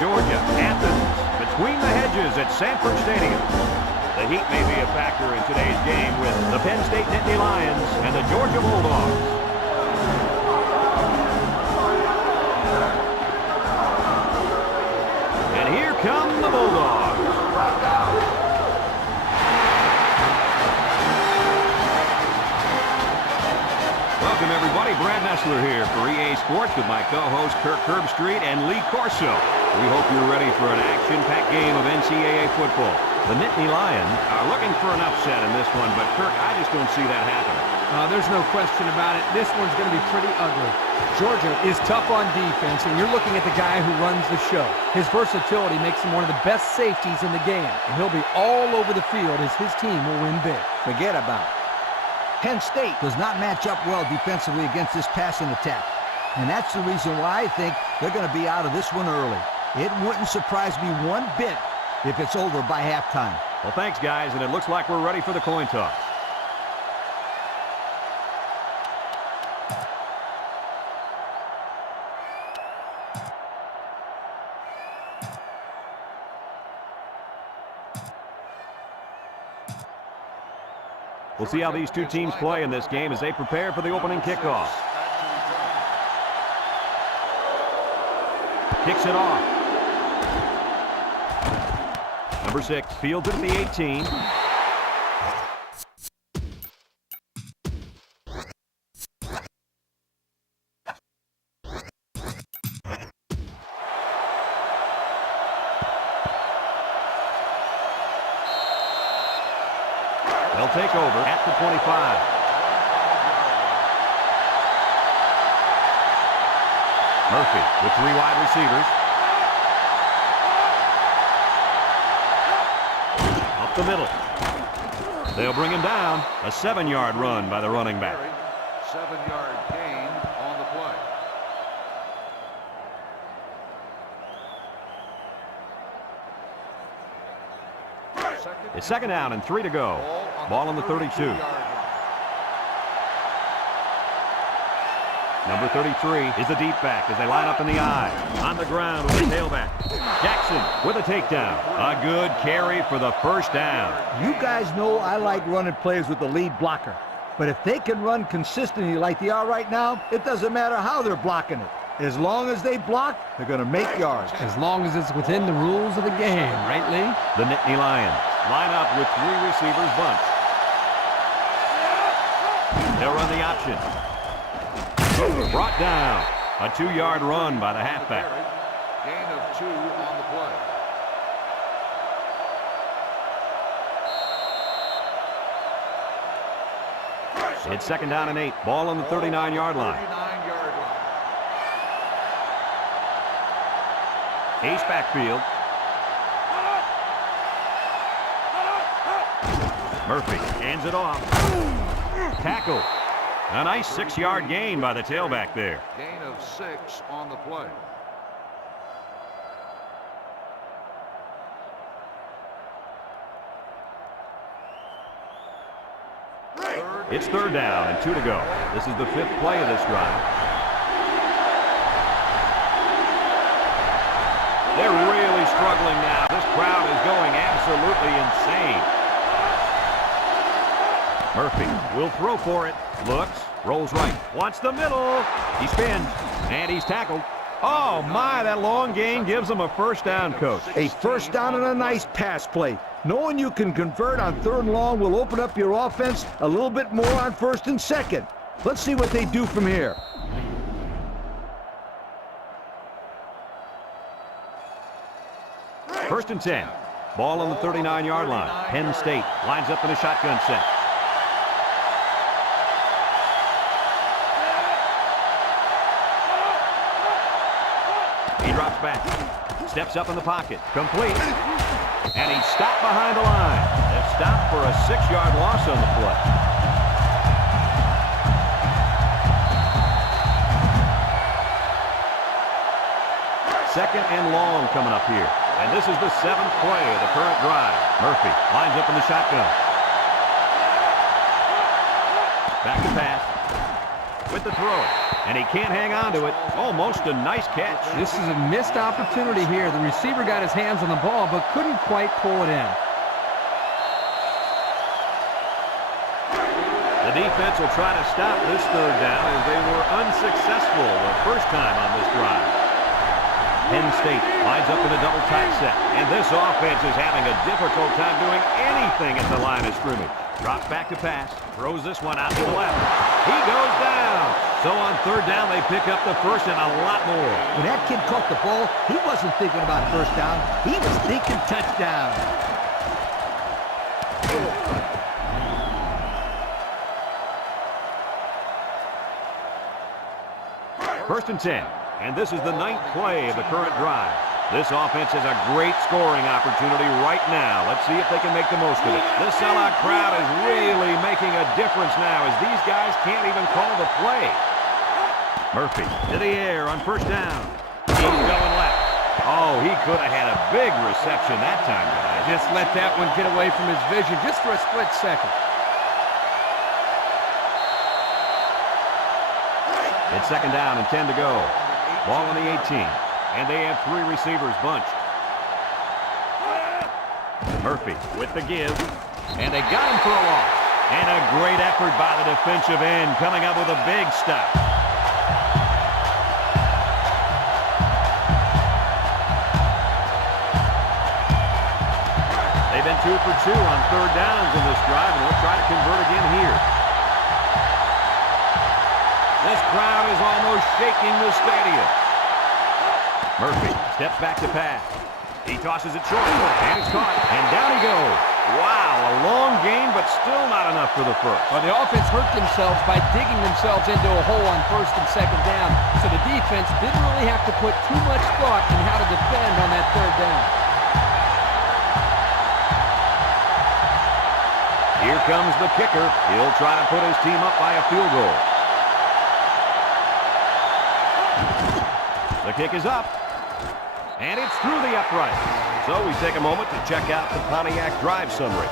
Georgia. Athens between the hedges at Sanford Stadium. The heat may be a factor in today's game with the Penn State Nittany Lions and the Georgia Bulldogs. And here come the Bulldogs. Welcome, everybody. Brad Nessler here for EA Sports with my co-host Kirk Herbstreit and Lee Corso. We hope you're ready for an action-packed game of NCAA football. The Nittany Lions are looking for an upset in this one, but Kirk, I just don't see that happening. There's no question about it. This one's going to be pretty ugly. Georgia is tough on defense, and you're looking at the guy who runs the show. His versatility makes him one of the best safeties in the game, and he'll be all over the field as his team will win big. Forget about it. Penn State does not match up well defensively against this passing attack. And that's the reason why I think they're going to be out of this one early. It wouldn't surprise me one bit if it's over by halftime. Well, thanks, guys, and it looks like we're ready for the coin toss. We'll see how these two teams play in this game as they prepare for the opening kickoff. Kicks it off. Number 6 fields it at the 18. They'll take over at the 25. Murphy with 3 wide receivers. Up the middle. They'll bring him down. A 7-yard run by the running back. 7-yard gain on the play. It's 2nd down and 3 to go. Ball on the 32. Number 33 is the deep back as they line up in the I. On the ground with the tailback. Jackson with a takedown. A good carry for the first down. You guys know I like running plays with the lead blocker. But if they can run consistently like they are right now, it doesn't matter how they're blocking it. As long as they block, they're going to make yards. As long as it's within the rules of the game, right, Lee? The Nittany Lions line up with 3 receivers bunch. They'll run the option. Brought down. A 2-yard run by the halfback. Gain of 2 on the play. It's 2nd down and 8. Ball on the 39-yard line. Ace backfield. Murphy hands it off. Tackle. A nice 6-yard gain by the tailback there. Gain of 6 on the play. It's 3rd down and 2 to go. This is the 5th play of this drive. They're really struggling now. This crowd is going absolutely insane. Murphy will throw for it. Looks, rolls right, wants the middle. He spins, and he's tackled. Oh, my, that long gain gives him a first down, Coach. A first down and a nice pass play. Knowing you can convert on 3rd and long will open up your offense a little bit more on 1st and 2nd. Let's see what they do from here. First and 10. Ball on the 39-yard line. Penn State lines up in a shotgun set. He drops back. Steps up in the pocket. Complete. And he's stopped behind the line. They've stopped for a 6-yard loss on the play. Second and long coming up here. And this is the 7th play of the current drive. Murphy lines up in the shotgun. Back to pass. with the throw. And he can't hang on to it. Almost a nice catch. This is a missed opportunity here. The receiver got his hands on the ball, but couldn't quite pull it in. The defense will try to stop this third down as they were unsuccessful the first time on this drive. Penn State lines up in a double tight set, and this offense is having a difficult time doing anything at the line of scrimmage. Drops back to pass, throws this one out to the left. He goes down. So on third down, they pick up the first and a lot more. When that kid caught the ball, he wasn't thinking about first down. He was thinking touchdown. First and 10, and this is the 9th play of the current drive. This offense has a great scoring opportunity right now. Let's see if they can make the most of it. This sellout crowd is really making a difference now as these guys can't even call the play. Murphy to the air on first down. He's going left. Oh, he could have had a big reception that time, guys. Just let that one get away from his vision just for a split second. It's second down and 10 to go. Ball on the 18. And they have 3 receivers bunched. Murphy with the give. And they got him for a loss. And a great effort by the defensive end coming up with a big stop. They've been 2 for 2 on third downs in this drive, and they'll try to convert again here. This crowd is almost shaking the stadium. Murphy steps back to pass. He tosses it short, and it's caught, and down he goes. Wow, a long gain, but still not enough for the first. Well, the offense hurt themselves by digging themselves into a hole on first and second down, so the defense didn't really have to put too much thought in how to defend on that third down. Here comes the kicker. He'll try to put his team up by a field goal. The kick is up. And it's through the upright. So we take a moment to check out the Pontiac drive summary.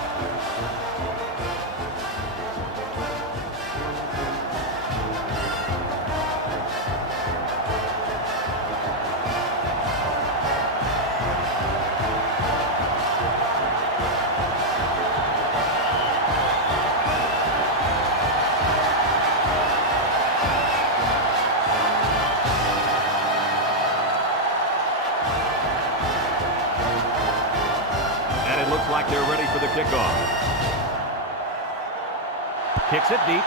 Like they're ready for the kickoff. Kicks it deep.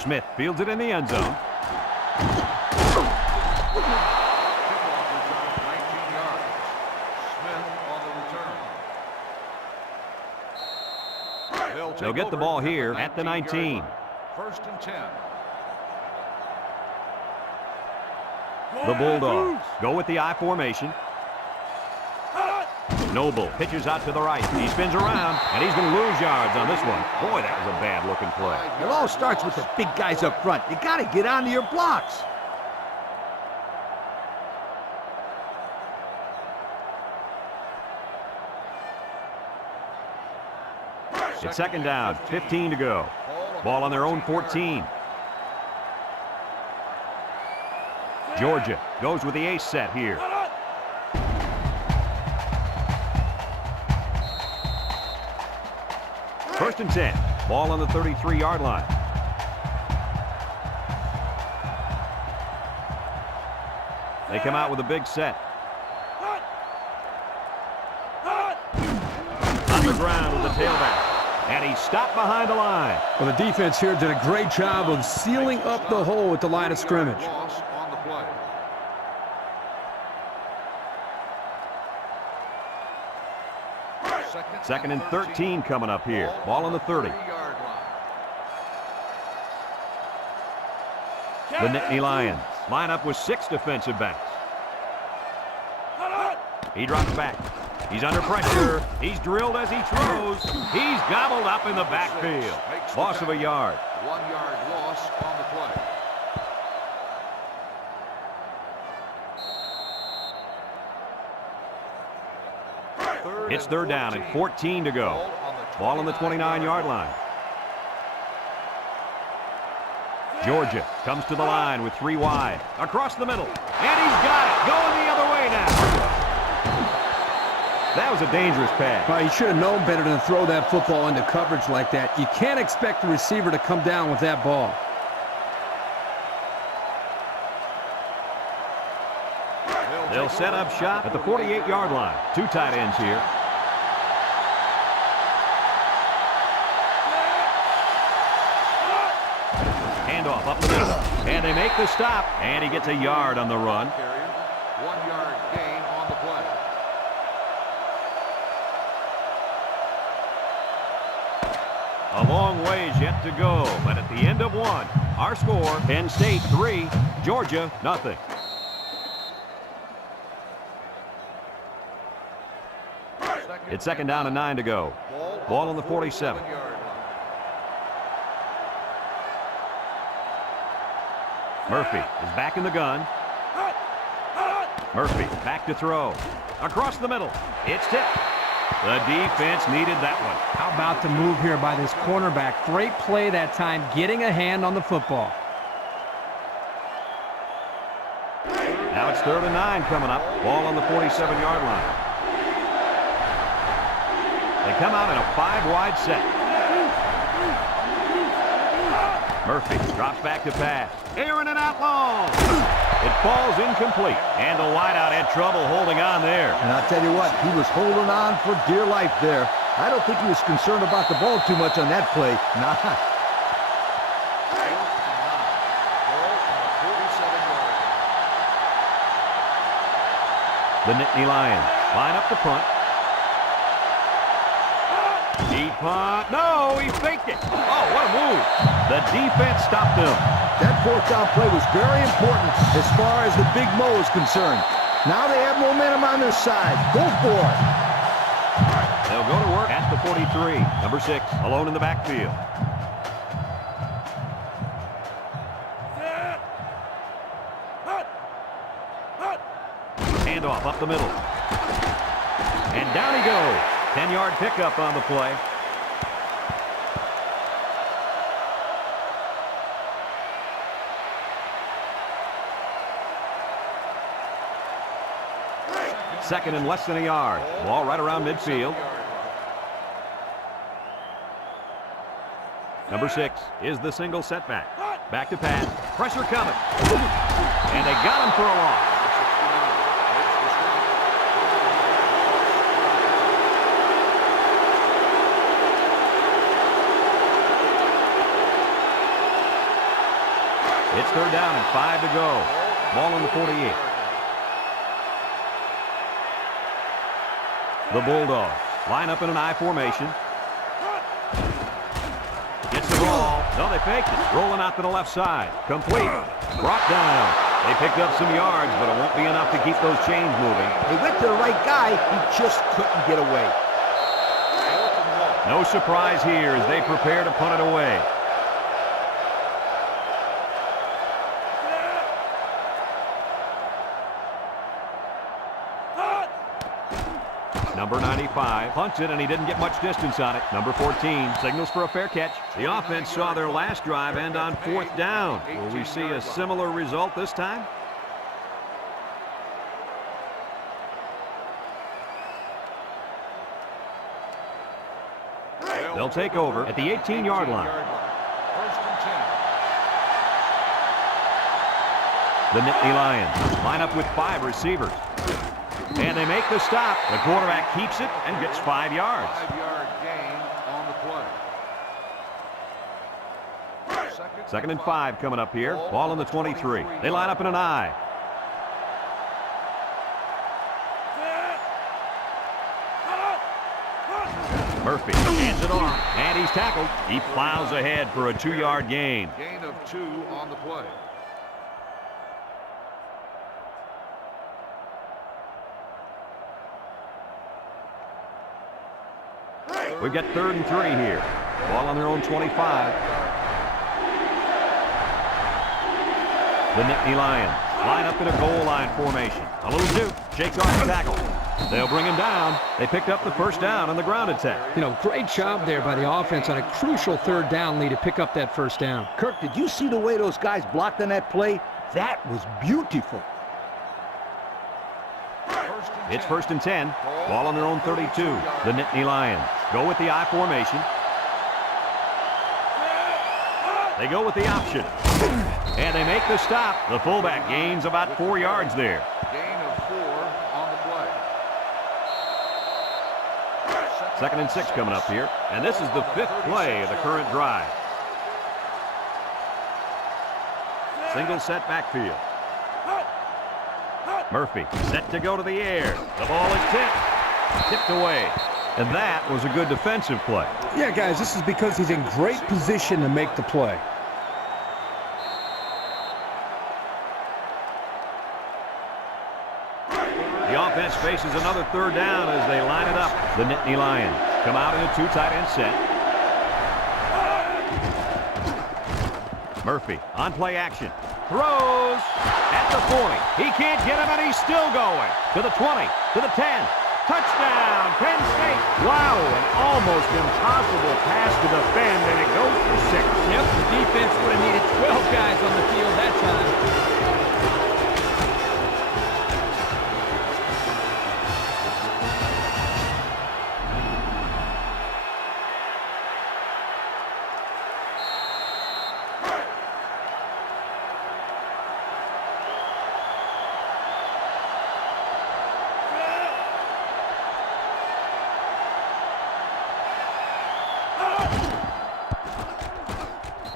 Smith fields it in the end zone. Kickoff return 19 yards. Smith on the return. They'll get the ball here at the 19. First and 10. The Bulldogs go with the I formation. Noble pitches out to the right. He spins around, and he's going to lose yards on this one. Boy, that was a bad-looking play. It all starts with the big guys up front. You got to get onto your blocks. It's second down, 15 to go. Ball on their own 14. Georgia goes with the ace set here. First and 10. Ball on the 33-yard line. They come out with a big set. On the ground with the tailback. And he stopped behind the line. Well, the defense here did a great job of sealing up the hole at the line of scrimmage. Loss on the play. Second and 13 coming up here. Ball on the 30. The Nittany Lions line up with 6 defensive backs. He drops back. He's under pressure. He's drilled as he throws. He's gobbled up in the backfield. Loss of a yard. 1 yard loss on the play. It's third down and 14 to go. Ball on the 29-yard line. Georgia comes to the line with 3 wide. Across the middle. And he's got it. Going the other way now. That was a dangerous pass. Well, he should have known better than to throw that football into coverage like that. You can't expect the receiver to come down with that ball. They'll set up shop at the 48-yard line. 2 tight ends here. Handoff up the middle. And they make the stop. And he gets a yard on the run. 1 yard gain on the play. A long ways yet to go, but at the end of 1, our score, Penn State 3, Georgia nothing. It's 2nd down and 9 to go. Ball on the 47. Murphy is back in the gun. Murphy back to throw. Across the middle. It's tipped. The defense needed that one. How about the move here by this cornerback? Great play that time, getting a hand on the football. Now it's 3rd and 9 coming up. Ball on the 47-yard line. They come out in a 5-wide set. Murphy drops back to pass. Airing it out long. It falls incomplete. And the wideout had trouble holding on there. And I'll tell you what, he was holding on for dear life there. I don't think he was concerned about the ball too much on that play. Nah. The Nittany Lions line up the punt. Deep punt. No, he faked it. Oh, what a move. The defense stopped him. That 4th down play was very important as far as the Big Mo is concerned. Now they have momentum on their side. Go for it. They'll go to work at the 43. Number 6, alone in the backfield. Handoff up the middle. And down he goes. 10-yard pickup on the play. Second and less than a yard. Ball right around midfield. Number 6 is the single setback. Back to pass. Pressure coming. And they got him for a loss. It's 3rd down and 5 to go. Ball on the 48. The Bulldogs line up in an I formation. Gets the ball. No, they faked it. Rolling out to the left side. Complete. Brought down. They picked up some yards, but it won't be enough to keep those chains moving. They went to the right guy. He just couldn't get away. No surprise here as they prepare to punt it away. Number 95 punts it, and he didn't get much distance on it. Number 14 signals for a fair catch. The offense saw their last drive end on 4th down. Will we see a similar result this time? They'll take over at the 18-yard line. The Nittany Lions line up with 5 receivers. And they make the stop. The quarterback keeps it and gets 5 yards. 5-yard gain on the play. 2nd and 5 coming up here. Ball on the 23. They line up in an I. Murphy hands it off, and he's tackled. He plows ahead for a 2-yard gain. Gain of 2 on the play. We've got 3rd and 3 here. Ball on their own 25. The Nittany Lions line up in a goal line formation. A little juke. Shakes off the tackle. They'll bring him down. They picked up the first down on the ground attack. You know, great job there by the offense on a crucial third down lead to pick up that first down. Kirk, did you see the way those guys blocked on that play? That was beautiful. It's 1st and 10. Ball on their own 32. The Nittany Lions go with the I formation. They go with the option. And they make the stop. The fullback gains about 4 yards there. Gain of 4 on the play. 2nd and 6 coming up here. And this is the 5th play of the current drive. Single set backfield. Murphy set to go to the air. The ball is tipped away. And that was a good defensive play. Yeah, guys, this is because he's in great position to make the play. The offense faces another third down as they line it up. The Nittany Lions come out in a 2 tight end set. Murphy on play action. Throws at the 40. He can't get him, and he's still going. To the 20, to the 10. Touchdown, Penn State. Wow, an almost impossible pass to defend, and it goes for 6. Yep, the defense would have needed 12 guys on the field that time.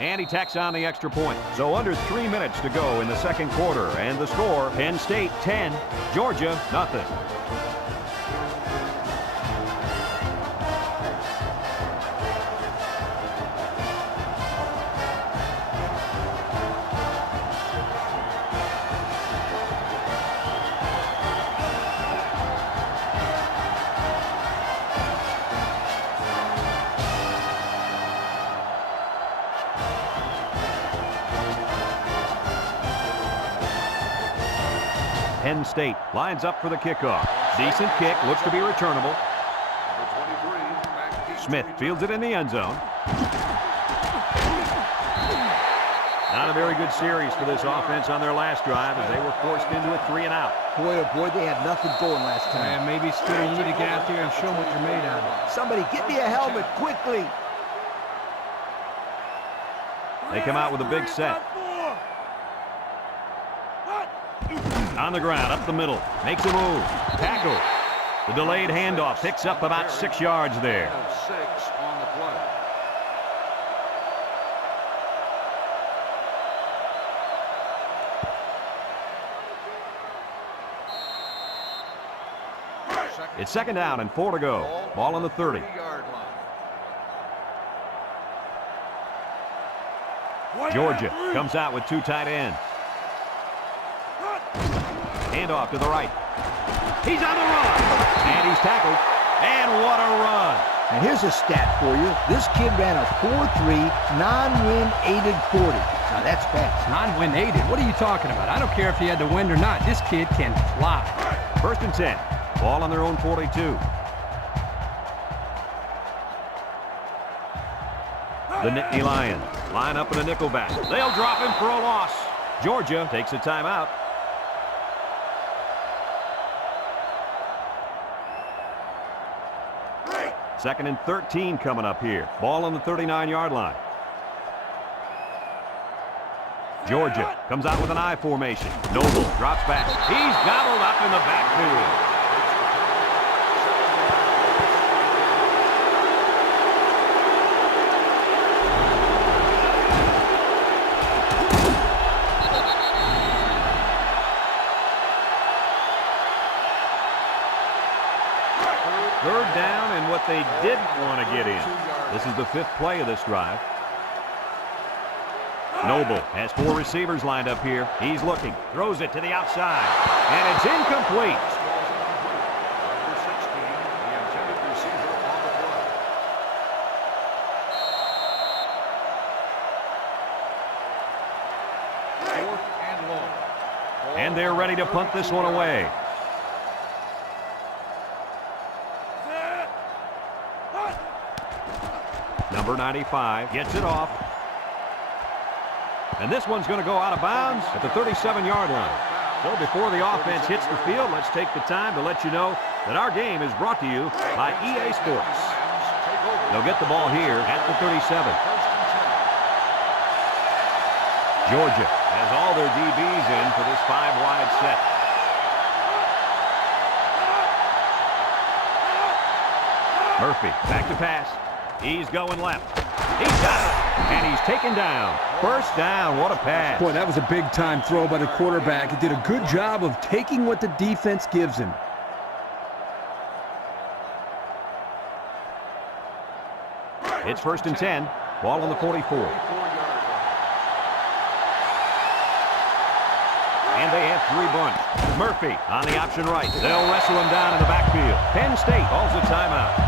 And he tacks on the extra point. So under 3 minutes to go in the second quarter. And the score, Penn State 10, Georgia nothing. Penn State lines up for the kickoff. Decent kick, looks to be returnable. Smith fields it in the end zone. Not a very good series for this offense on their last drive as they were forced into a 3 and out. Boy, oh boy, they had nothing going last time. And maybe still you need to get out there and show them what you're made out of. Somebody get me a helmet quickly. They come out with a big set. On the ground, up the middle, makes a move, tackle. The delayed handoff picks up about 6 yards there. 6 on the play. It's 2nd down and 4 to go. Ball on the 30. 30-yard line. Georgia comes out with 2 tight ends. Handoff to the right. He's on the run. And he's tackled. And what a run. And here's a stat for you. This kid ran a 4.3 non-win aided 40. Now that's fast. Non-win aided? What are you talking about? I don't care if he had to win or not. This kid can fly. 1st and 10. Ball on their own 42. The Nittany Lions line up in a nickelback. They'll drop him for a loss. Georgia takes a timeout. 2nd and 13 coming up here. Ball on the 39-yard line. Georgia comes out with an I formation. Noble drops back. He's gobbled up in the backfield. Third down and what they didn't want to get in. This is the 5th play of this drive. Noble has 4 receivers lined up here. He's looking, throws it to the outside, and it's incomplete. Number 16, the intended receiver on the play. Fourth and long. And they're ready to punt this one away. Number 95 gets it off. And this one's going to go out of bounds at the 37-yard line. So before the offense hits the field, let's take the time to let you know that our game is brought to you by EA Sports. They'll get the ball here at the 37. Georgia has all their DBs in for this 5-wide set. Murphy back to pass. He's going left. He's got it, and he's taken down. First down. What a pass. Boy, that was a big-time throw by the quarterback. He did a good job of taking what the defense gives him. It's 1st and 10. Ball on the 44. And they have 3 bunch. Murphy on the option right. They'll wrestle him down in the backfield. Penn State calls a timeout.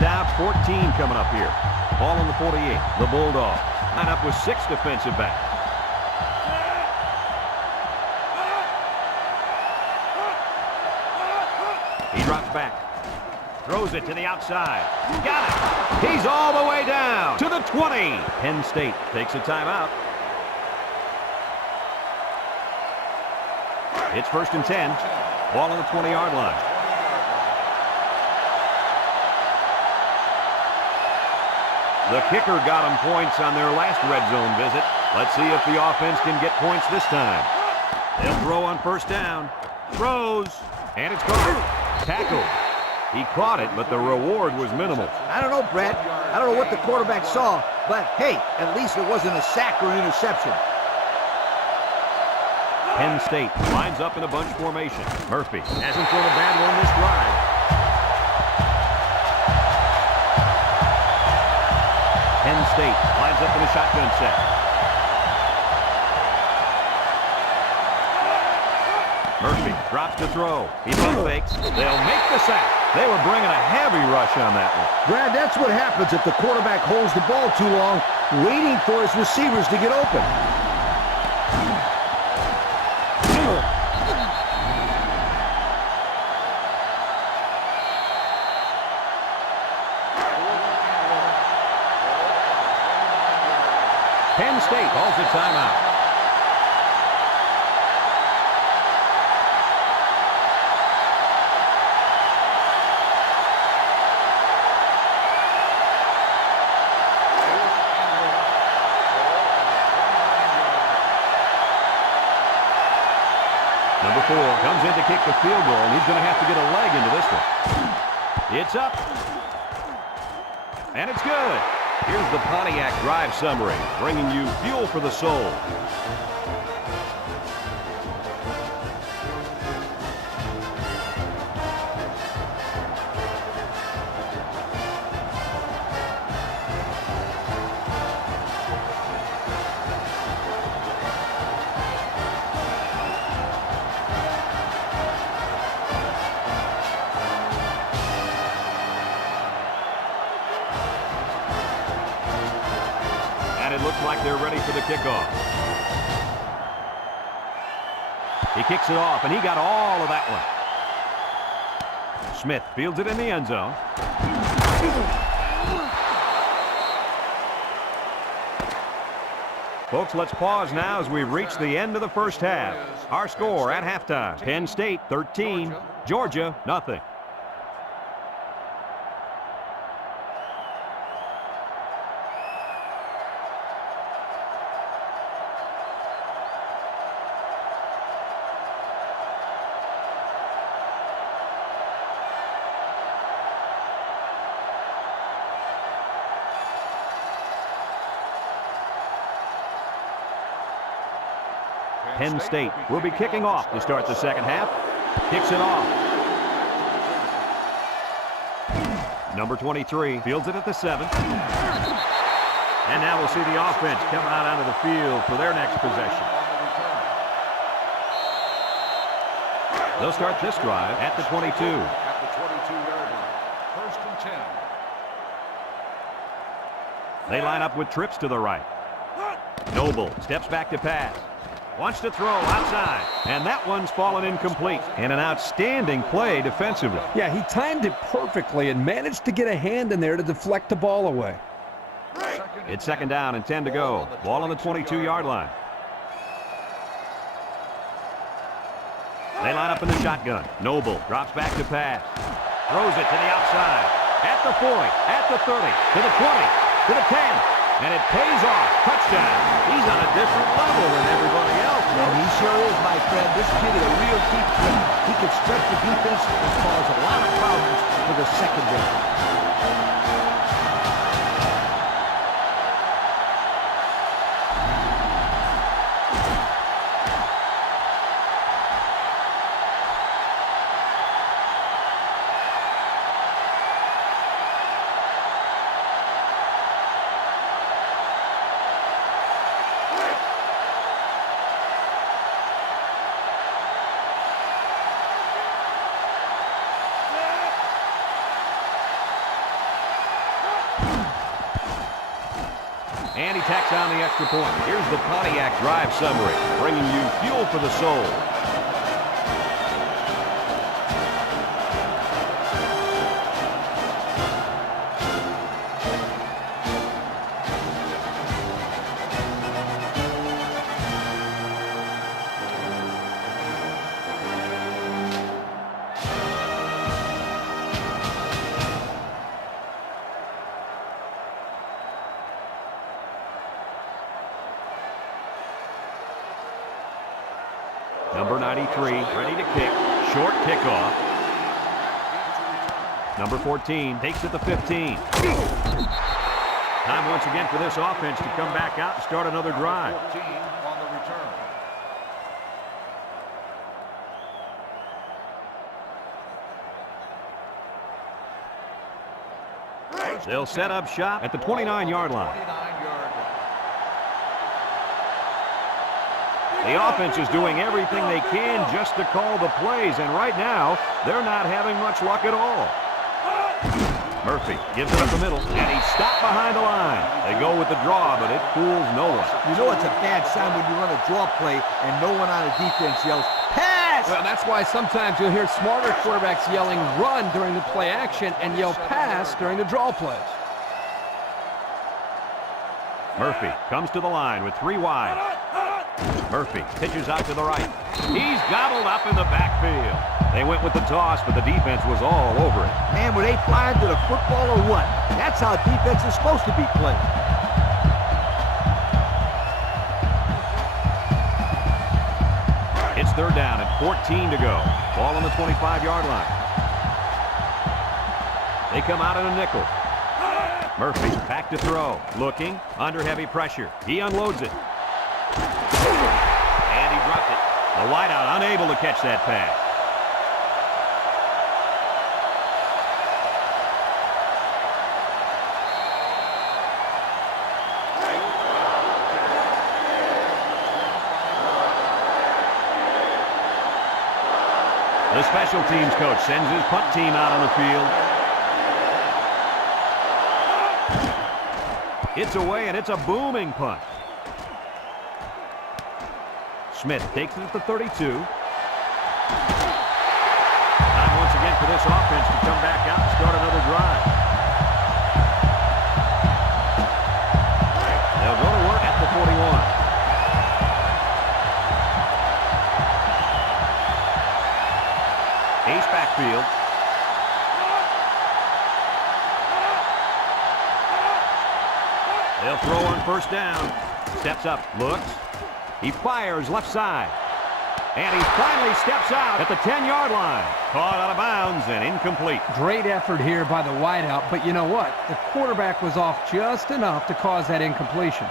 Down 14 coming up here. Ball on the 48. The Bulldogs line up with 6 defensive backs. He drops back. Throws it to the outside. Got it. He's all the way down to the 20. Penn State takes a timeout. It's 1st and 10. Ball on the 20-yard line. The kicker got them points on their last red zone visit. Let's see if the offense can get points this time. They'll throw on 1st down. Throws. And it's caught. Tackle. He caught it, but the reward was minimal. I don't know, Brad. I don't know what the quarterback saw, but hey, at least it wasn't a sack or an interception. Penn State lines up in a bunch formation. Murphy hasn't thrown a bad one this drive. Penn State lines up in a shotgun set. Murphy drops to throw. He pump fakes. They'll make the sack. They were bringing a heavy rush on that one. Brad, that's what happens if the quarterback holds the ball too long, waiting for his receivers to get open. Penn State calls a timeout. Number 4 comes in to kick the field goal, and he's going to have to get a leg into this one. It's up. And it's good. Here's the Pontiac Drive summary, bringing you fuel for the soul. It looks like they're ready for the kickoff. He kicks it off, and he got all of that one. Smith fields it in the end zone. Folks, let's pause now as we've reached the end of the first half. Our score at halftime, Penn State 13, Georgia nothing. Penn State will be kicking off to start the second half. Kicks it off. Number 23 fields it at the 7. And now we'll see the offense come out onto the field for their next possession. They'll start this drive at the 22. At the 22-yard line. 1st and 10. They line up with trips to the right. Noble steps back to pass. Wants to throw outside. And that one's fallen incomplete. And an outstanding play defensively. Yeah, he timed it perfectly and managed to get a hand in there to deflect the ball away. It's second down and 10 to go. Ball on the 22-yard line. They line up in the shotgun. Noble drops back to pass. Throws it to the outside. At the 40, at the 30, to the 20, to the 10. And it pays off. Touchdown. He's on a different level than everybody else. And he sure is, my friend. This kid is a real deep threat. He can stretch the defense and cause a lot of problems for the secondary. And he tacks on the extra point. Here's the Pontiac drive summary, bringing you fuel for the soul. Number 93, ready to kick. Short kickoff. Number 14 takes it to 15. Time once again for this offense to come back out and start another drive. 14 on the return. They'll set up shop at the 29-yard line. 29-yard line. The offense is doing everything they can just to call the plays, and right now, they're not having much luck at all. Murphy gives it up the middle, and he's stopped behind the line. They go with the draw, but it fools no one. You know it's a bad sign when you run a draw play and no one on the defense yells, pass! Well, that's why sometimes you'll hear smarter quarterbacks yelling run during the play action and yell pass during the draw plays. Murphy comes to the line with 3 wide. Murphy pitches out to the right. He's gobbled up in the backfield. They went with the toss, but the defense was all over it. Man, were they flying to the football or what? That's how defense is supposed to be played. It's third down at 14 to go. Ball on the 25-yard line. They come out in a nickel. Murphy back to throw. Looking, under heavy pressure. He unloads it. And he dropped it. The wideout unable to catch that pass. The special teams coach sends his punt team out on the field. It's away, and it's a booming punt. Smith takes it at the 32. Time once again for this offense to come back out and start another drive. They'll go to work at the 41. Ace backfield. They'll throw on first down. Steps up, looks. He fires left side. And he finally steps out at the 10-yard line. Caught out of bounds and incomplete. Great effort here by the wideout, but you know what? The quarterback was off just enough to cause that incompletion.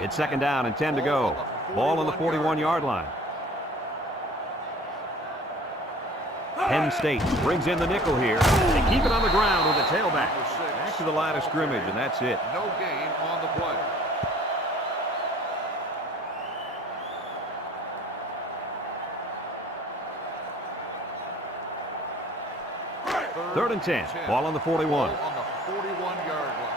It's second down and 10 to go. Ball on the 41-yard line. Penn State brings in the nickel here. They keep it on the ground with the tailback. Back to the line of scrimmage, and that's it. No gain on the play. Third and 10. Ball on the 41. On the 41-yard line.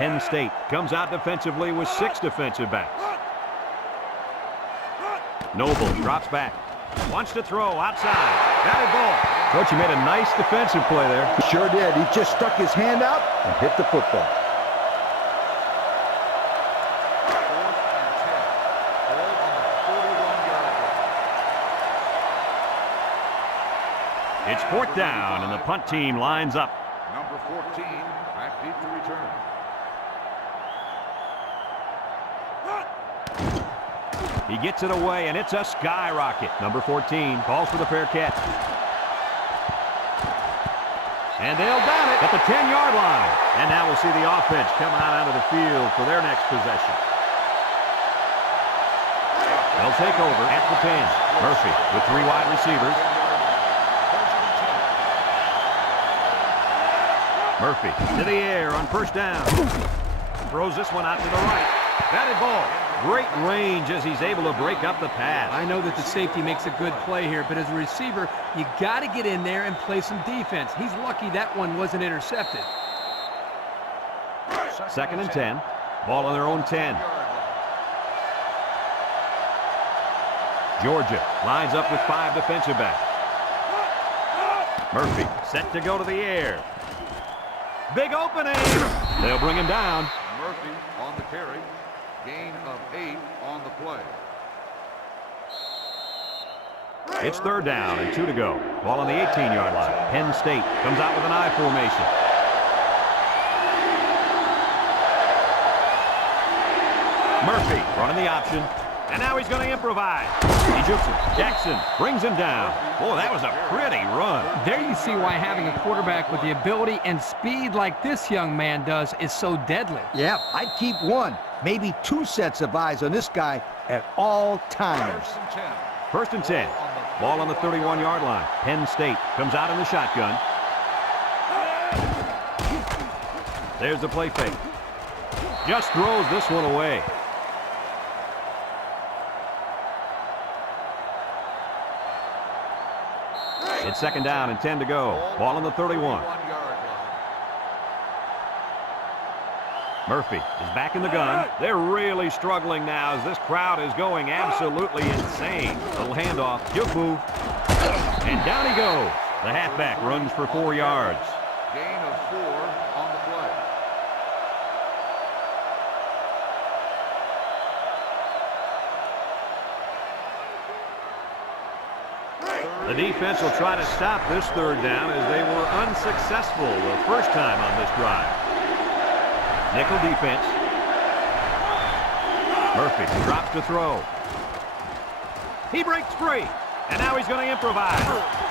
Penn State comes out defensively with 6 defensive backs. Noble drops back. Wants to throw outside. Batted ball. Coach, he made a nice defensive play there. He sure did. He just stuck his hand out and hit the football. 4th and 10. Ball on the 41-yard line. It's 4th down, and the punt team lines up. Number 14, back deep to return. He gets it away, and it's a skyrocket. Number 14 calls for the fair catch. And they'll down it at the 10-yard line. And now we'll see the offense come out onto the field for their next possession. They'll take over at the 10. Murphy with 3 wide receivers. Murphy to the air on 1st down. Throws this one out to the right. Batted ball. Great range as he's able to break up the pass. I know that the safety makes a good play here, but as a receiver, you got to get in there and play some defense. He's lucky that one wasn't intercepted. 2nd and 10. Ball on their own 10. Georgia lines up with 5 defensive backs. Murphy set to go to the air. Big opening. They'll bring him down. Murphy on the carry. Gain of 8 on the play. It's 3rd down and 2 to go. Ball on the 18-yard line. Penn State comes out with an I formation. Murphy running the option. And now he's going to improvise. He jukes it. Jackson brings him down. Boy, that was a pretty run. There you see why having a quarterback with the ability and speed like this young man does is so deadly. Yeah, I'd keep 1, maybe 2 sets of eyes on this guy at all times. 1st and 10. Ball on the 31-yard line. Penn State comes out in the shotgun. There's the play fake. Just throws this one away. It's 2nd down and 10 to go. Ball on the 31. Murphy is back in the gun. They're really struggling now as this crowd is going absolutely insane. Little handoff. Juke move. And down he goes. The halfback runs for 4 yards. Gain of 4 on the play. The defense will try to stop this 3rd down as they were unsuccessful the first time on this drive. Nickel defense. Murphy drops to throw. He breaks free. And now he's going to improvise.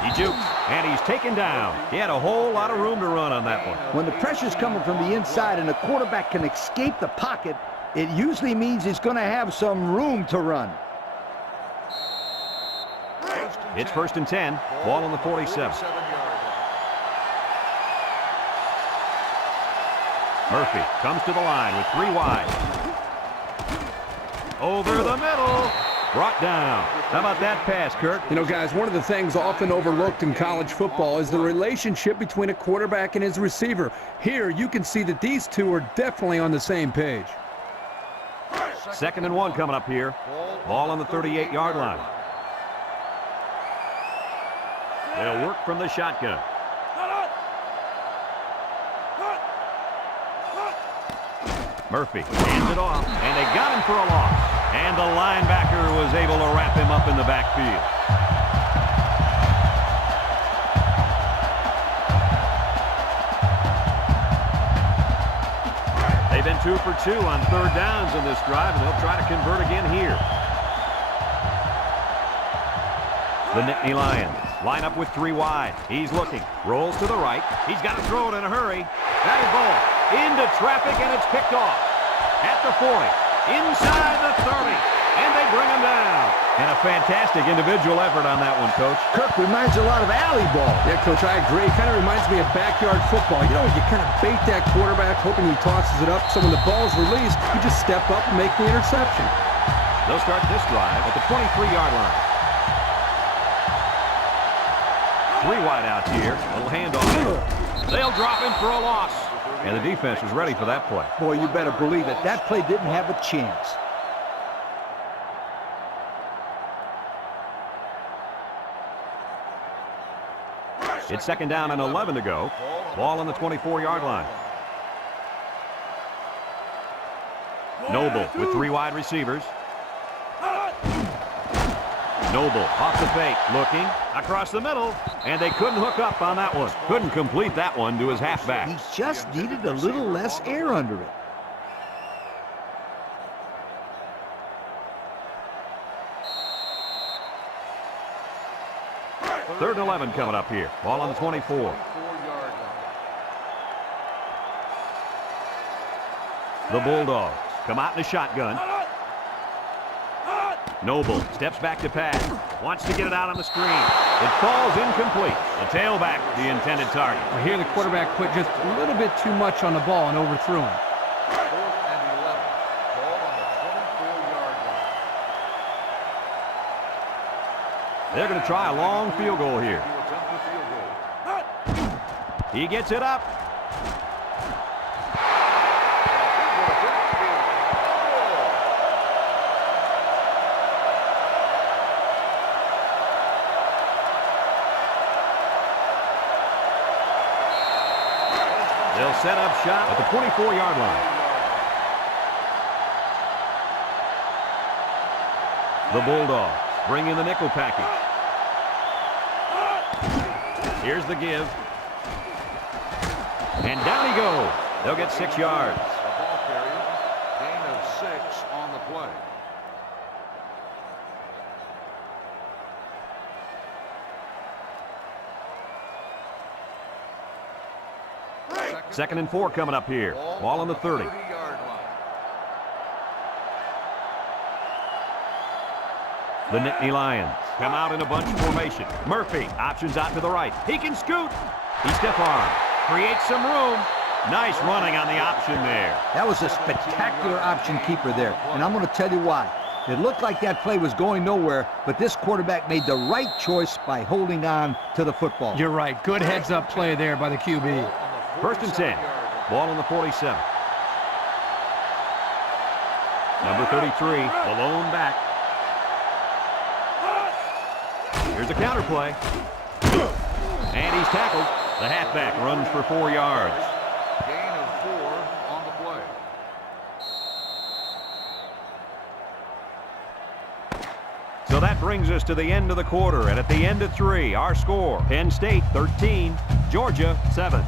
He jukes, and he's taken down. He had a whole lot of room to run on that one. When the pressure's coming from the inside and the quarterback can escape the pocket, it usually means he's going to have some room to run. It's 1st and 10. Ball on the 47. Murphy comes to the line with 3 wide. Over the middle. Brought down. How about that pass, Kirk? You know, guys, one of the things often overlooked in college football is the relationship between a quarterback and his receiver. Here, you can see that these two are definitely on the same page. 2nd and 1 coming up here. Ball on the 38-yard line. They'll work from the shotgun. Murphy hands it off, and they got him for a loss. And the linebacker was able to wrap him up in the backfield. They've been 2 for 2 on 3rd downs in this drive, and they'll try to convert again here. The Nittany Lions line up with 3 wide. He's looking. Rolls to the right. He's got to throw it in a hurry. Batted ball into traffic, and it's picked off. At the 40. Inside the 30. And they bring him down. And a fantastic individual effort on that one, Coach. Kirk reminds a lot of alley ball. Yeah, Coach, I agree. Kind of reminds me of backyard football. You know, you kind of bait that quarterback, hoping he tosses it up. So when the ball's released, you just step up and make the interception. They'll start this drive at the 23-yard line. 3 wide out here. Little handoff. They'll drop him for a loss. And the defense was ready for that play. Boy, you better believe it. That play didn't have a chance. It's second down and 11 to go. Ball on the 24-yard line. Noble with 3 wide receivers. Noble off the fake, looking across the middle, and they couldn't hook up on that one. Couldn't complete that one to his halfback. He just needed a little less air under it. Third and 11 coming up here. Ball on the 24. The Bulldogs come out in a shotgun. Noble steps back to pass. Wants to get it out on the screen. It falls incomplete. The tailback, the intended target. Well, here the quarterback put just a little bit too much on the ball and overthrew him. 4th and 11. Ball on the 24-yard line. They're going to try a long field goal here. To attempt the field goal. He gets it up. They'll set up shop at the 24-yard line. The Bulldogs bring in the nickel package. Here's the give. And down he goes. They'll get 6 yards. The ball carrier, gain of 6 on the play. Second and 4 coming up here. Ball on the 30. 30-yard line. The Nittany Lions come out in a bunch formation. Murphy options out to the right. He can scoot. He stiff arm. Creates some room. Nice running on the option there. That was a spectacular option keeper there, and I'm going to tell you why. It looked like that play was going nowhere, but this quarterback made the right choice by holding on to the football. You're right. Good heads-up play there by the QB. First and 10. Ball on the 47. Number 33, the lone back. Here's a counter play. And he's tackled. The halfback runs for 4 yards. Gain of 4 on the play. So that brings us to the end of the quarter. And at the end of 3, our score, Penn State 13, Georgia 7.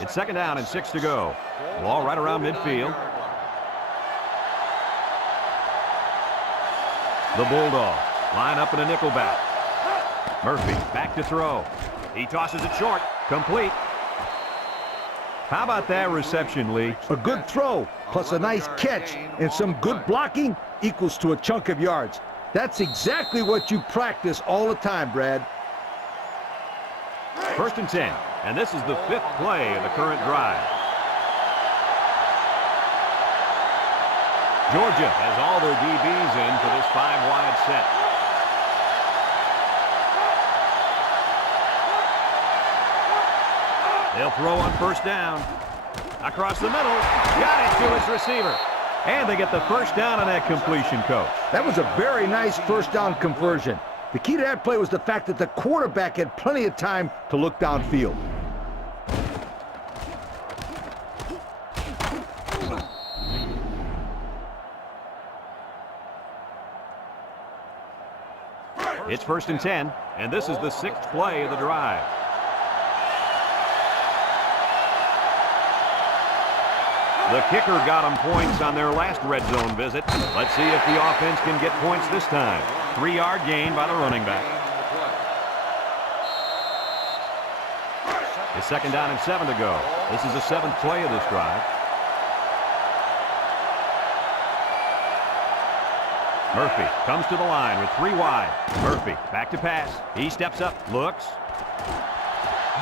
It's second down and 6 to go. Ball right around midfield. The Bulldogs line up in a nickel back. Murphy back to throw. He tosses it short. Complete. How about that reception, Lee? A good throw, plus a nice catch, and some good blocking equals to a chunk of yards. That's exactly what you practice all the time, Brad. First and 10, and this is the 5th play of the current drive. Georgia has all their DBs in for this 5-wide set. They'll throw on first down. Across the middle, got it to his receiver. And they get the first down on that completion, Coach. That was a very nice first down conversion. The key to that play was the fact that the quarterback had plenty of time to look downfield. It's first and 10, and this is the 6th play of the drive. The kicker got them points on their last red zone visit. Let's see if the offense can get points this time. 3-yard gain by the running back. It's second down and 7 to go. This is the 7th play of this drive. Murphy comes to the line with 3 wide. Murphy back to pass. He steps up, looks.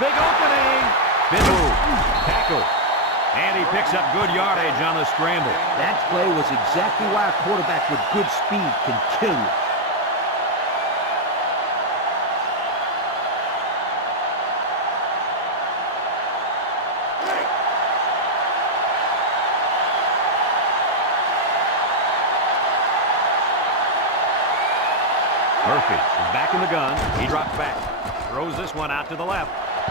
Big opening. Big move. Tackle. And he picks up good yardage on the scramble. That play was exactly why a quarterback with good speed can kill you. Murphy is back in the gun. He drops back. Throws this one out to the left.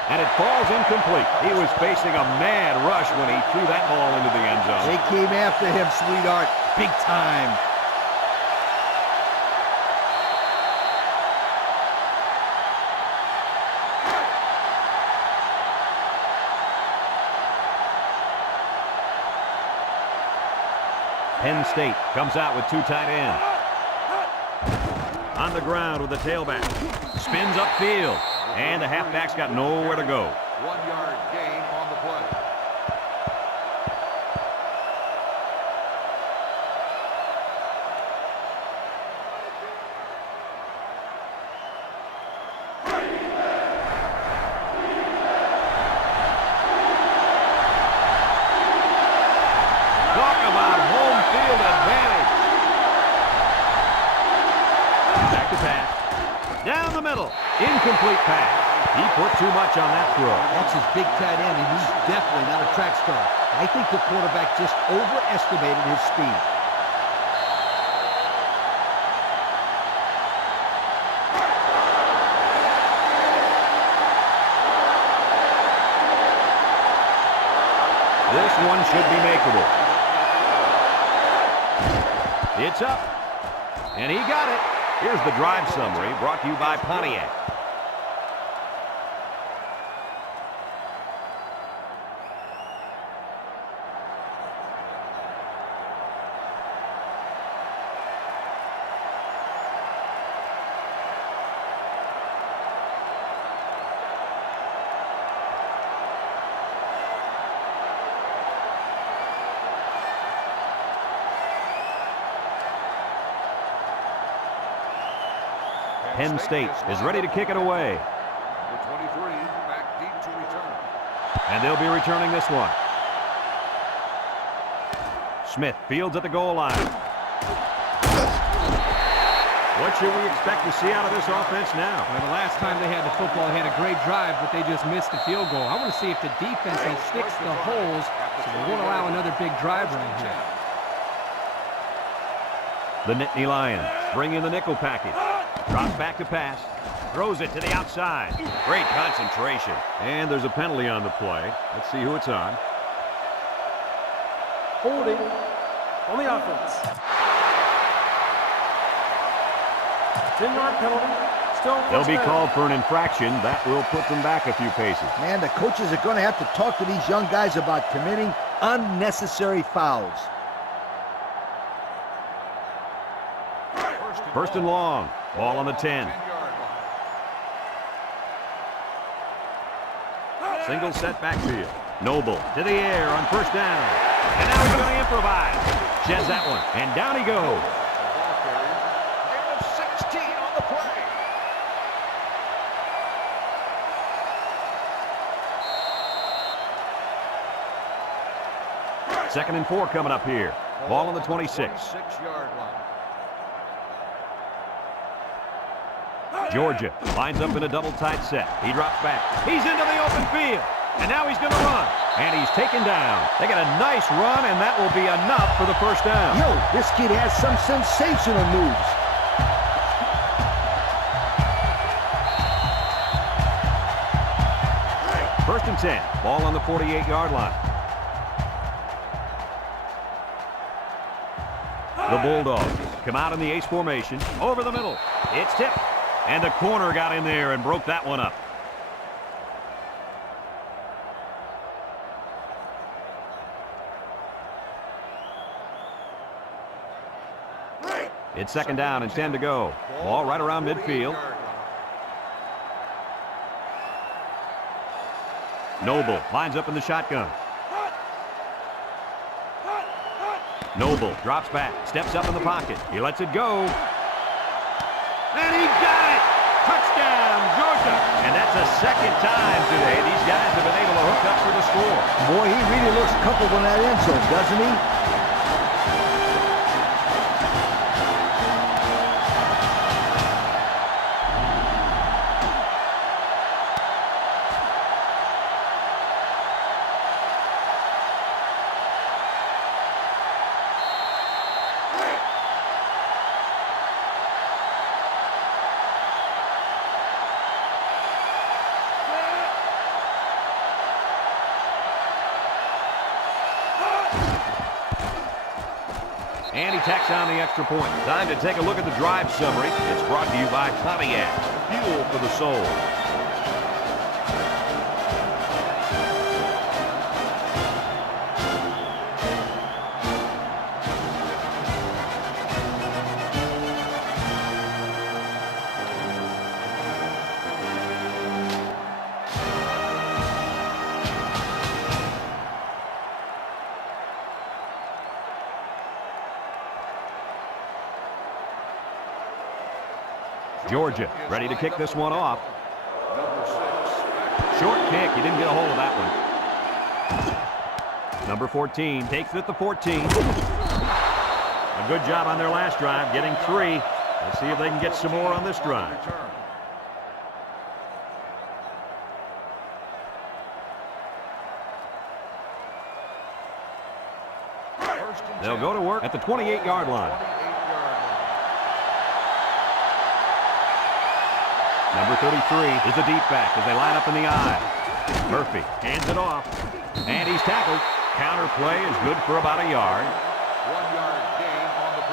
And it falls incomplete. He was facing a mad rush when he threw that ball into the end zone. They came after him, sweetheart. Big time. Penn State comes out with two tight ends. On the ground with the tailback. Spins upfield. And the halfback's got nowhere to go. 1 yard gain on the play. Talk about home field advantage. Back to pass. Down the middle. Incomplete pass. He put too much on that throw. That's his big tight end, and he's definitely not a track star. I think the quarterback just overestimated his speed. This one should be makeable. It's up. And he got it. Here's the drive summary brought to you by Pontiac. Penn State is ready to kick it away. Number 23 back deep to return. And they'll be returning this one. Smith fields at the goal line. What should we expect to see out of this offense now? Well, the last time they had the football, they had a great drive, but they just missed the field goal. I want to see if the defense sticks to the holes, so they won't allow another big drive right here. The Nittany Lions bring in the nickel package. Drops back to pass. Throws it to the outside. Great concentration. And there's a penalty on the play. Let's see who it's on. Holding on the offense. 10-yard penalty. Still They'll be called for an infraction. That will put them back a few paces. Man, the coaches are going to have to talk to these young guys about committing unnecessary fouls. First and long. Ball on the 10. Single set backfield. Noble to the air on first down. And now he's going to improvise. Sheds that one. And down he goes. Gain of 16 on the play. Second and 4 coming up here. Ball on the 26. 26-yard line. Georgia lines up in a double tight set. He drops back. He's into the open field. And now he's going to run. And he's taken down. They got a nice run, and that will be enough for the first down. Yo, this kid has some sensational moves. First and 10. Ball on the 48-yard line. The Bulldogs come out in the ace formation. Over the middle. It's tipped. And the corner got in there and broke that one up. It's second down and 10 to go. Ball right around midfield. Noble lines up in the shotgun. Noble drops back, steps up in the pocket. He lets it go. And he got it! Touchdown, Georgia! And that's the second time today these guys have been able to hook up for the score. Boy, he really looks comfortable in that end zone, doesn't he? And he tacks on the extra point. Time to take a look at the drive summary. It's brought to you by Pontiac. Fuel for the soul. Georgia ready to kick this one off. Short kick. He didn't get a hold of that one. Number 14 takes it at the 14. A good job on their last drive, getting 3. Let's see if they can get some more on this drive. They'll go to work at the 28-yard line. Number 33 is the deep back as they line up in the I. Murphy hands it off. And he's tackled. Counter play is good for about a yard. 1-yard gain on the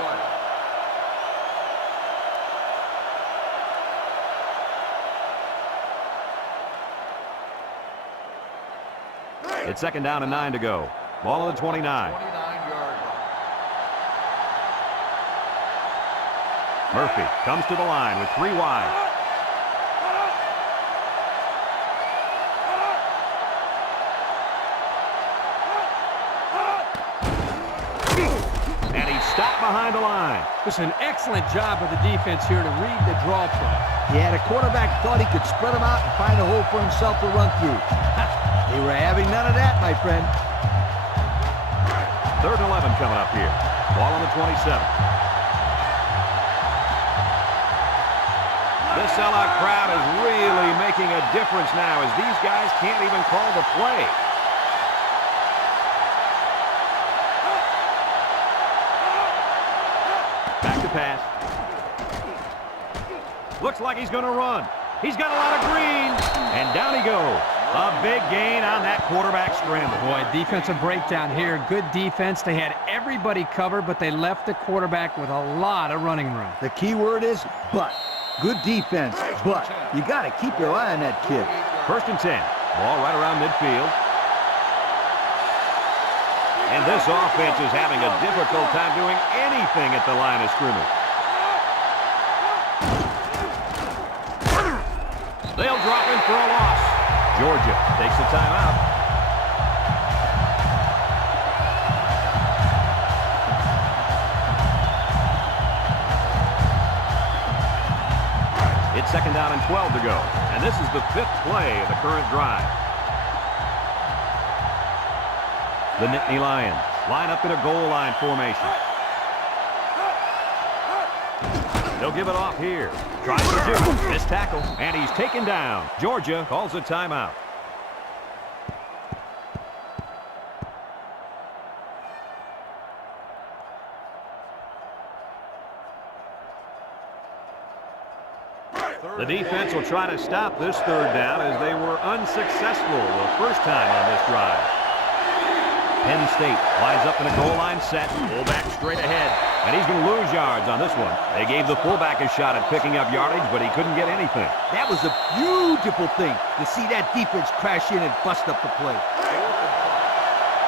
play. It's 2nd down and 9 to go. Ball on the 29. 29-yard line. Murphy comes to the line with 3 wide. Stopped behind the line. It's an excellent job of the defense here to read the draw play. Yeah, the quarterback thought he could spread them out and find a hole for himself to run through. They were having none of that, my friend. 3rd and 11 coming up here. Ball on the 27. This sellout crowd is really making a difference now as these guys can't even call the play. Pass. Looks like he's going to run. He's got a lot of green. And down he goes. A big gain on that quarterback scramble. Boy, defensive breakdown here. Good defense. They had everybody covered, but they left the quarterback with a lot of running room. The key word is but. Good defense, but you got to keep your eye on that kid. 1st and 10. Ball right around midfield. And this offense is having a difficult time doing anything at the line of scrimmage. They'll drop him for a loss. Georgia takes the timeout. It's 2nd down and 12 to go. And this is the 5th play of the current drive. The Nittany Lions line up in a goal line formation. They'll give it off here. Tries to do this tackle, and he's taken down. Georgia calls a timeout. The defense will try to stop this 3rd down as they were unsuccessful the first time on this drive. Penn State lines up in a goal line set. Fullback straight ahead. And he's going to lose yards on this one. They gave the fullback a shot at picking up yardage, but he couldn't get anything. That was a beautiful thing to see that defense crash in and bust up the play.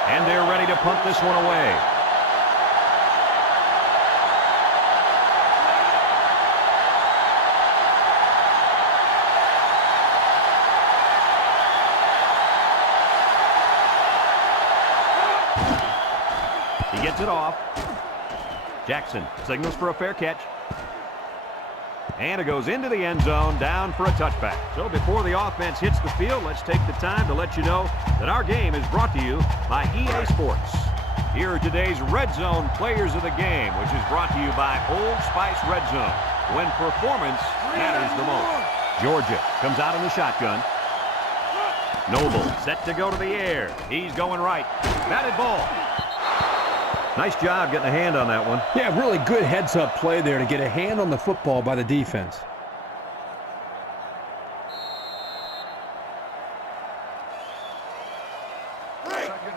And they're ready to punt this one away. He gets it off. Jackson signals for a fair catch. And it goes into the end zone, down for a touchback. So before the offense hits the field, let's take the time to let you know that our game is brought to you by EA Sports. Here are today's Red Zone players of the game, which is brought to you by Old Spice Red Zone, when performance matters the most. Georgia comes out in the shotgun. Noble set to go to the air. He's going right. Batted ball. Nice job getting a hand on that one. Yeah, really good heads-up play there to get a hand on the football by the defense.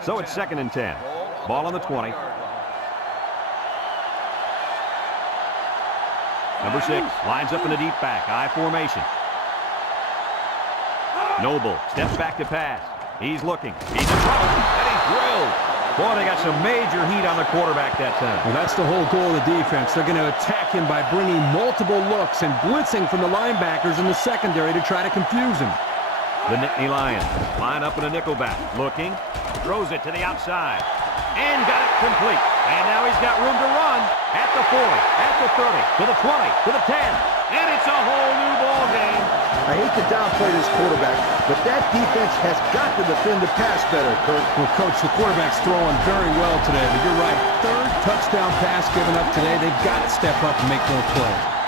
So it's 2nd and 10. Ball on the 20. Number 6 lines up in the deep back, I formation. Noble steps back to pass. He's looking. He's in trouble, and he's drilled. Boy, they got some major heat on the quarterback that time. Well, that's the whole goal of the defense. They're going to attack him by bringing multiple looks and blitzing from the linebackers in the secondary to try to confuse him. The Nittany Lions line up in a nickelback. Looking. Throws it to the outside. And got it complete. And now he's got room to run at the 40, at the 30, to the 20, to the 10. And it's a whole new ball game. I hate to downplay this quarterback, but that defense has got to defend the pass better, Kurt. Well, Coach, the quarterback's throwing very well today, but you're right. Third touchdown pass given up today. They've got to step up and make more plays.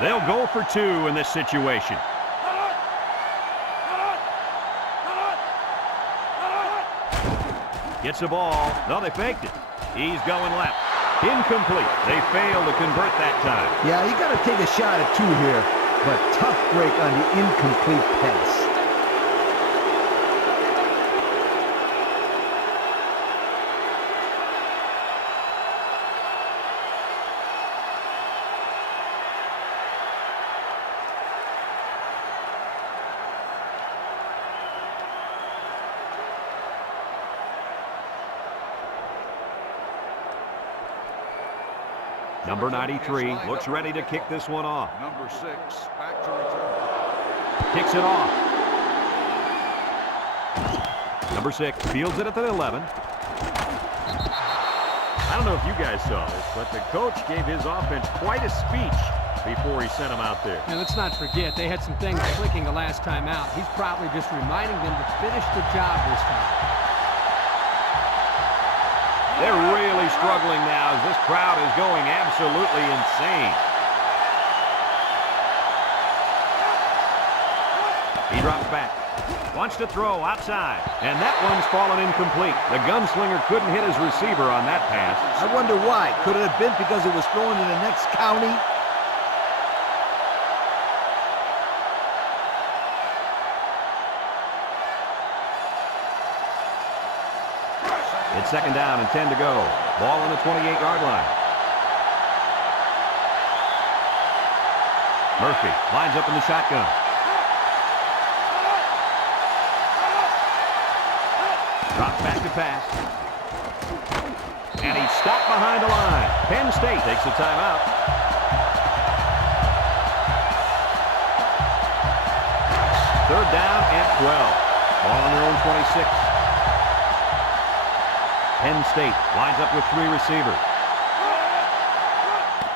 They'll go for 2 in this situation. Gets the ball. No, they faked it. He's going left. Incomplete. They fail to convert that time. Yeah, you got to take a shot at 2 here, but tough break on the incomplete pass. Number 93 looks ready to kick this one off. Number 6 back to return. Kicks it off. Number 6 fields it at the 11. I don't know if you guys saw this, but the coach gave his offense quite a speech before he sent them out there. And let's not forget, they had some things clicking the last time out. He's probably just reminding them to finish the job this time. They're really struggling now as this crowd is going absolutely insane. He drops back. Wants to throw outside. And that one's fallen incomplete. The gunslinger couldn't hit his receiver on that pass. I wonder why. Could it have been because it was thrown in the next county? It's second down and 10 to go. Ball on the 28-yard line. Murphy lines up in the shotgun. Drops back to pass. And he's stopped behind the line. Penn State takes a timeout. Third down and 12. Ball on their own 26. Penn State lines up with 3 receivers.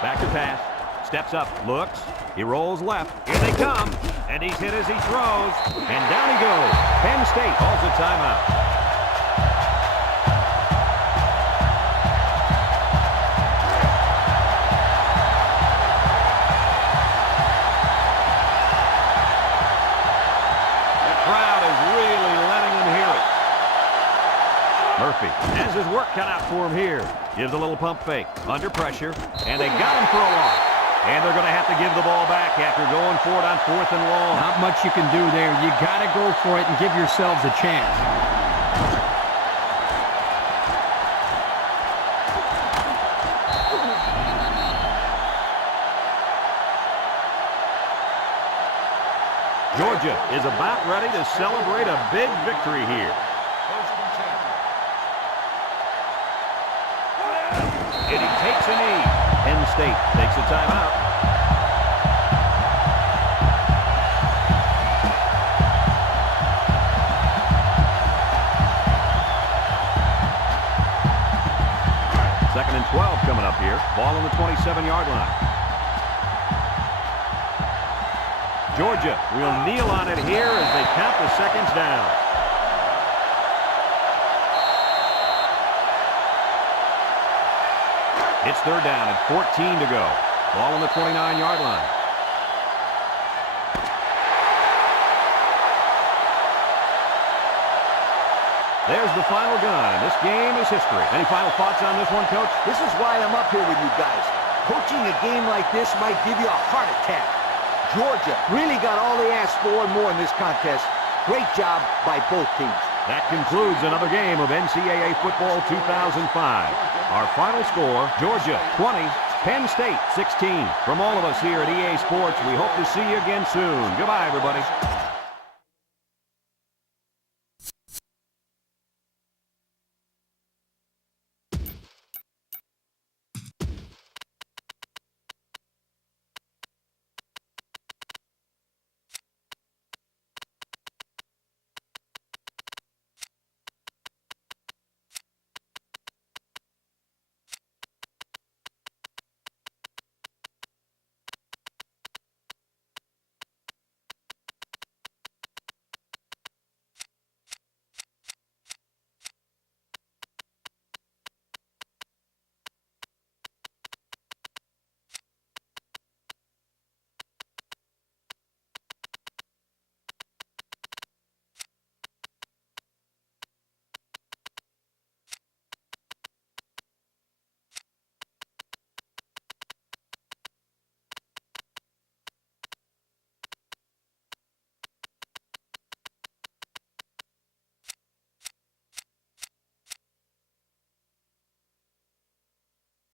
Back to pass. Steps up. Looks. He rolls left. Here they come. And he's hit as he throws. And down he goes. Penn State calls a timeout. Murphy has his work cut out for him here. Gives a little pump fake. Under pressure. And they got him for a loss. And they're going to have to give the ball back after going for it on 4th and long. Not much you can do there. You got to go for it and give yourselves a chance. Georgia is about ready to celebrate a big victory here. And he takes a knee. Penn State takes a timeout. Second and 12 coming up here. Ball on the 27-yard line. Georgia will kneel on it here as they count the seconds down. It's third down and 14 to go. Ball on the 29-yard line. There's the final gun, and this game is history. Any final thoughts on this one, Coach? This is why I'm up here with you guys. Coaching a game like this might give you a heart attack. Georgia really got all they asked for and more in this contest. Great job by both teams. That concludes another game of NCAA Football 2005. Our final score, Georgia 20, Penn State 16. From all of us here at EA Sports, we hope to see you again soon. Goodbye, everybody.